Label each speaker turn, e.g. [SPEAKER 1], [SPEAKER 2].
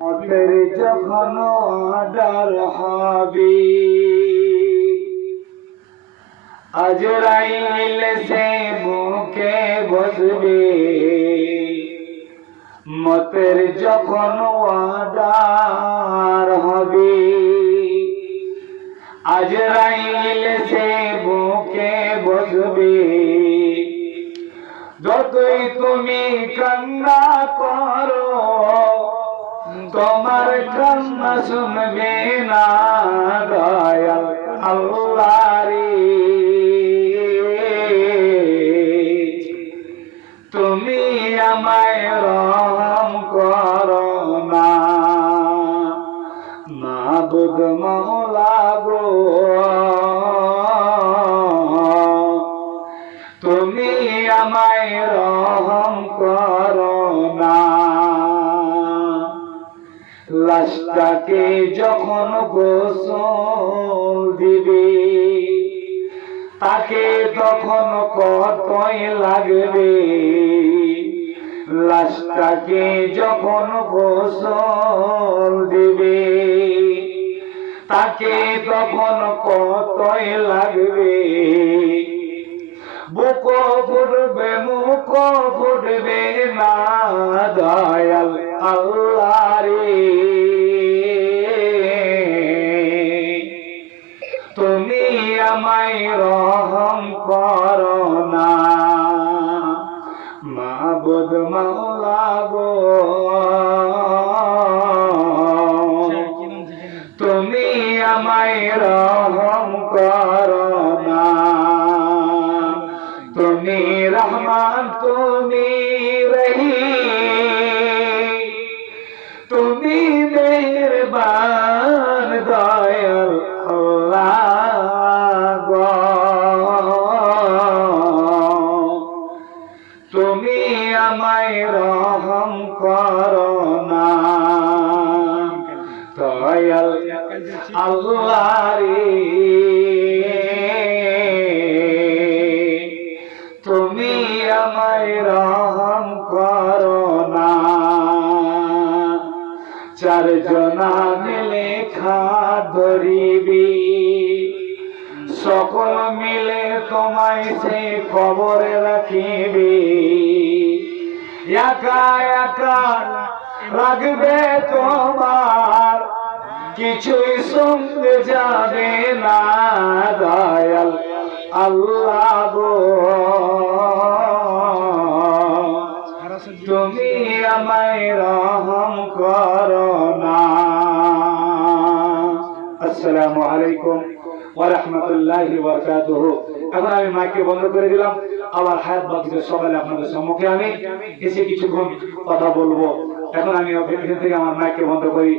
[SPEAKER 1] মতের যখন অর্ডার হবে আজরাইল সে মুখে বসবে। মতের যখন অর্ডার হবে আজরাইল সে বুকে বসবে। যতই তুমি কান্না করো তোমার কান্না শুনবে না দয়াল আল্লাহ রে তুমি আমায় রহম করো না। মাবুদ মৌলা গো। তুমি আমায় রহম করো লাশটাকে যখন গোসল দিবে, তাকে তখন কতই লাগবে? লাশটাকে যখন গোসল দিবে, তাকে তখন কতই লাগবে? বুক ফুটবে মুখ ফুটবে না, দয়াল আল্লাহ। মাবুদ মাওলা গো। তুমি আমায় আমায় রহম করো না। দয়াল আল্লাহ রে তুমি আমায় রহম করো না। চারজনা মিলে খাদরিবি, সকল মিলে তোমায় সে খবরে রাখিবি একা একা রাখবে তোমার। কিছুই সঙ্গে যাবে না দয়াল আল্লাহ তুমি আমায় রহম করো না। আসসালামু আলাইকুম ওয়া রাহমাতুল্লাহি ওয়া বারাকাতুহু। এখন আমি মাইকে বন্ধ করে দিলাম। আবার হায়াত বাকিদের সকালে আপনাদের সম্মুখে আমি এসে কিছুক্ষণ কথা বলব। এখন আমি এখান থেকে আমার মাইকে বন্ধ করি।